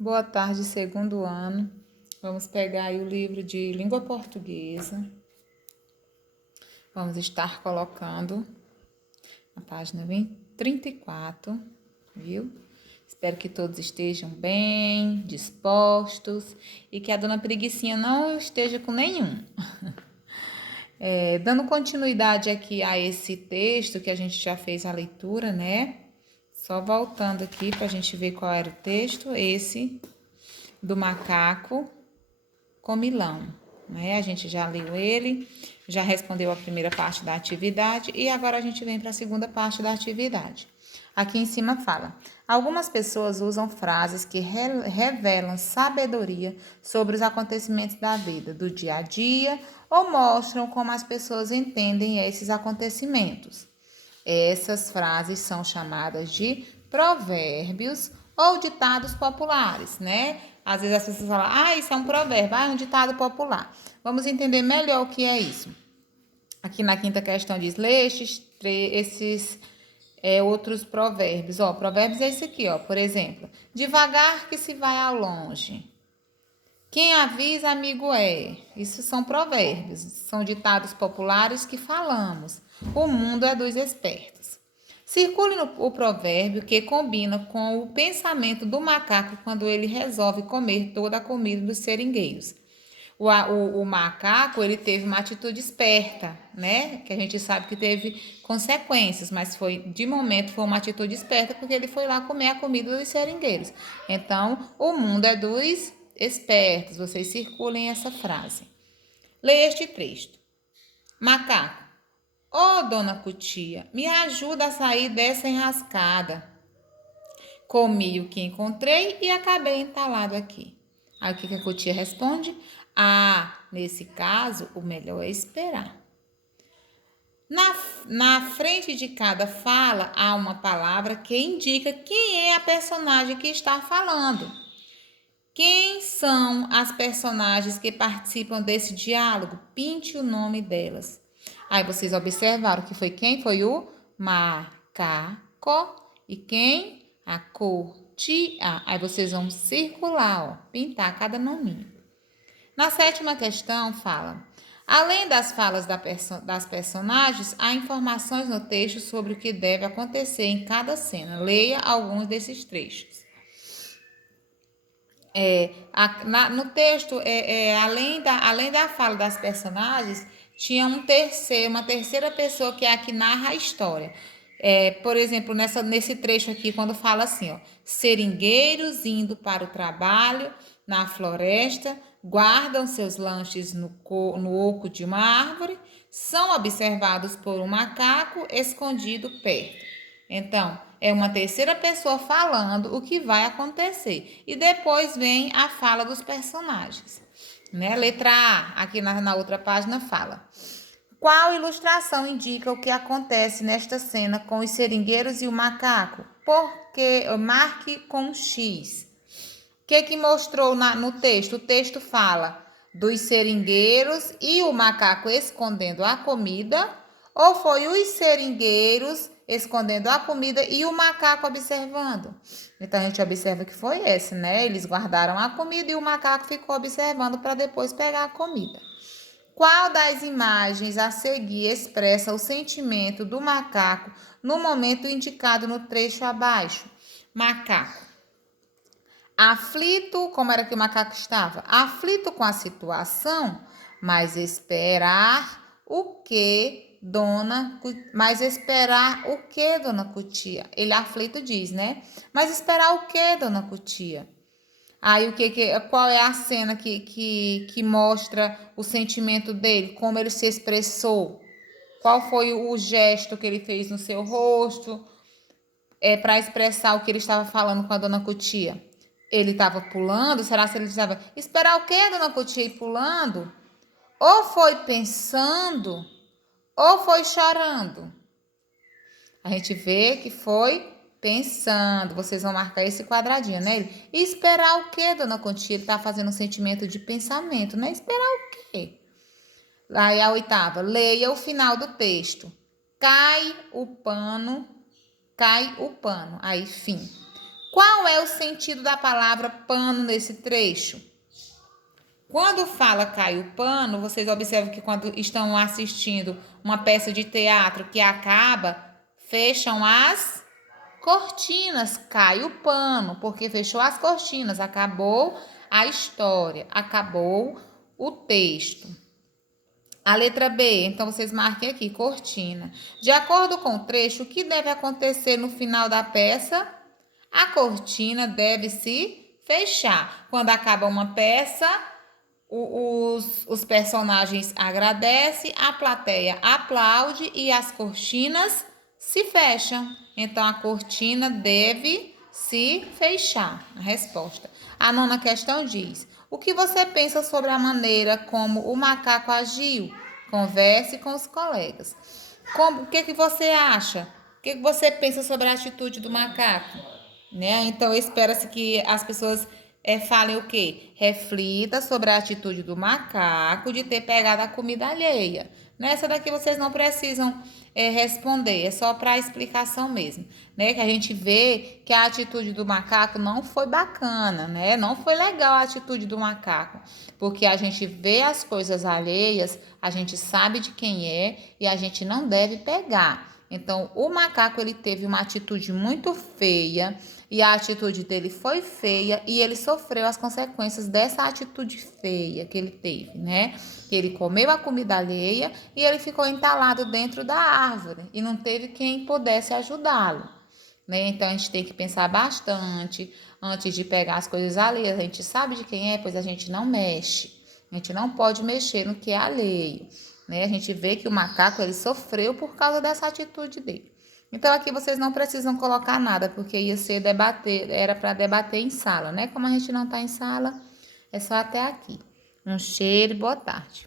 Boa tarde, segundo ano. Vamos pegar aí o livro de língua portuguesa. Vamos estar colocando na página 34, viu? Espero que todos estejam bem, dispostos e que a dona Preguicinha não esteja com nenhum. Dando continuidade aqui a esse texto que a gente já fez a leitura, né? Só voltando aqui para a gente ver qual era o texto, esse do macaco comilão, né? A gente já leu ele, já respondeu a primeira parte da atividade e agora a gente vem para a segunda parte da atividade. Aqui em cima fala: algumas pessoas usam frases que revelam sabedoria sobre os acontecimentos da vida, do dia a dia, ou mostram como as pessoas entendem esses acontecimentos. Essas frases são chamadas de provérbios ou ditados populares, né? Às vezes as pessoas falam, isso é um provérbio, é um ditado popular. Vamos entender melhor o que é isso. Aqui na quinta questão diz, lê esses outros provérbios. Provérbios é esse aqui, por exemplo. Devagar que se vai ao longe. Quem avisa, amigo é. Isso são provérbios, são ditados populares que falamos. O mundo é dos espertos. Circule o provérbio que combina com o pensamento do macaco quando ele resolve comer toda a comida dos seringueiros. O macaco, ele teve uma atitude esperta, né? Que a gente sabe que teve consequências, mas de momento, foi uma atitude esperta porque ele foi lá comer a comida dos seringueiros. Então, o mundo é dos espertos. Vocês circulem essa frase. Leia este texto. Macaco. Ô, dona Cutia, me ajuda a sair dessa enrascada. Comi o que encontrei e acabei entalado aqui. Aí o que a Cutia responde? Nesse caso, o melhor é esperar. Na frente de cada fala, há uma palavra que indica quem é a personagem que está falando. Quem são as personagens que participam desse diálogo? Pinte o nome delas. Aí vocês observaram que foi quem? Foi o macaco. E quem? A Cutia. Aí vocês vão circular, pintar cada nominho. Na sétima questão fala: além das falas das personagens, há informações no texto sobre o que deve acontecer em cada cena. Leia alguns desses trechos. No texto, além da fala das personagens, tinha uma terceira pessoa que é a que narra a história. Por exemplo, nesse trecho aqui, quando fala assim, seringueiros indo para o trabalho na floresta, guardam seus lanches no oco de uma árvore, são observados por um macaco escondido perto. Então, é uma terceira pessoa falando o que vai acontecer. E depois vem a fala dos personagens. Né? Letra A, aqui na outra página, fala: qual ilustração indica o que acontece nesta cena com os seringueiros e o macaco? Porque marque com X. O que mostrou no texto? O texto fala dos seringueiros e o macaco escondendo a comida, ou foi os seringueiros escondendo a comida e o macaco observando? Então a gente observa que foi esse, né? Eles guardaram a comida e o macaco ficou observando para depois pegar a comida. Qual das imagens a seguir expressa o sentimento do macaco no momento indicado no trecho abaixo? Macaco. Aflito, como era que o macaco estava? Aflito com a situação, mas esperar o que, dona Cutia? Ele aflito diz, né? Mas esperar o que, dona Cutia? Aí qual é a cena que mostra o sentimento dele, como ele se expressou? Qual foi o gesto que ele fez no seu rosto para expressar o que ele estava falando com a dona Cutia? Ele estava pulando? Será que ele estava esperar o quê, dona Cutia, ir pulando? Ou foi pensando, ou foi chorando? A gente vê que foi pensando. Vocês vão marcar esse quadradinho, né? E esperar o quê, dona Cutia? Ele está fazendo um sentimento de pensamento, né? Esperar o quê? Aí a oitava, leia o final do texto. Cai o pano. Aí fim. Qual é o sentido da palavra pano nesse trecho? Quando fala cai o pano, vocês observam que quando estão assistindo uma peça de teatro que acaba, fecham as cortinas, cai o pano, porque fechou as cortinas, acabou a história, acabou o texto. A letra B, então vocês marquem aqui, cortina. De acordo com o trecho, o que deve acontecer no final da peça? A cortina deve se fechar. Quando acaba uma peça, os personagens agradecem, a plateia aplaude e as cortinas se fecham. Então, a cortina deve se fechar. A resposta. A nona questão diz: o que você pensa sobre a maneira como o macaco agiu? Converse com os colegas. O que você acha? O que você pensa sobre a atitude do macaco? Né? Então, espera-se que as pessoas falem o quê? Reflita sobre a atitude do macaco de ter pegado a comida alheia. Nessa daqui vocês não precisam responder, é só para explicação mesmo, né? Que a gente vê que a atitude do macaco não foi bacana, né? Não foi legal a atitude do macaco, porque a gente vê as coisas alheias, a gente sabe de quem é e a gente não deve pegar. Então, o macaco ele teve uma atitude muito feia e a atitude dele foi feia e ele sofreu as consequências dessa atitude feia que ele teve, né? Ele comeu a comida alheia e ele ficou entalado dentro da árvore e não teve quem pudesse ajudá-lo, né? Então, a gente tem que pensar bastante antes de pegar as coisas alheias. A gente sabe de quem é, pois a gente não mexe. A gente não pode mexer no que é alheio, né? A gente vê que o macaco ele sofreu por causa dessa atitude dele. Então aqui vocês não precisam colocar nada, porque ia ser debater, era para debater em sala, né? Como a gente não está em sala, é só até aqui. Um cheiro e boa tarde.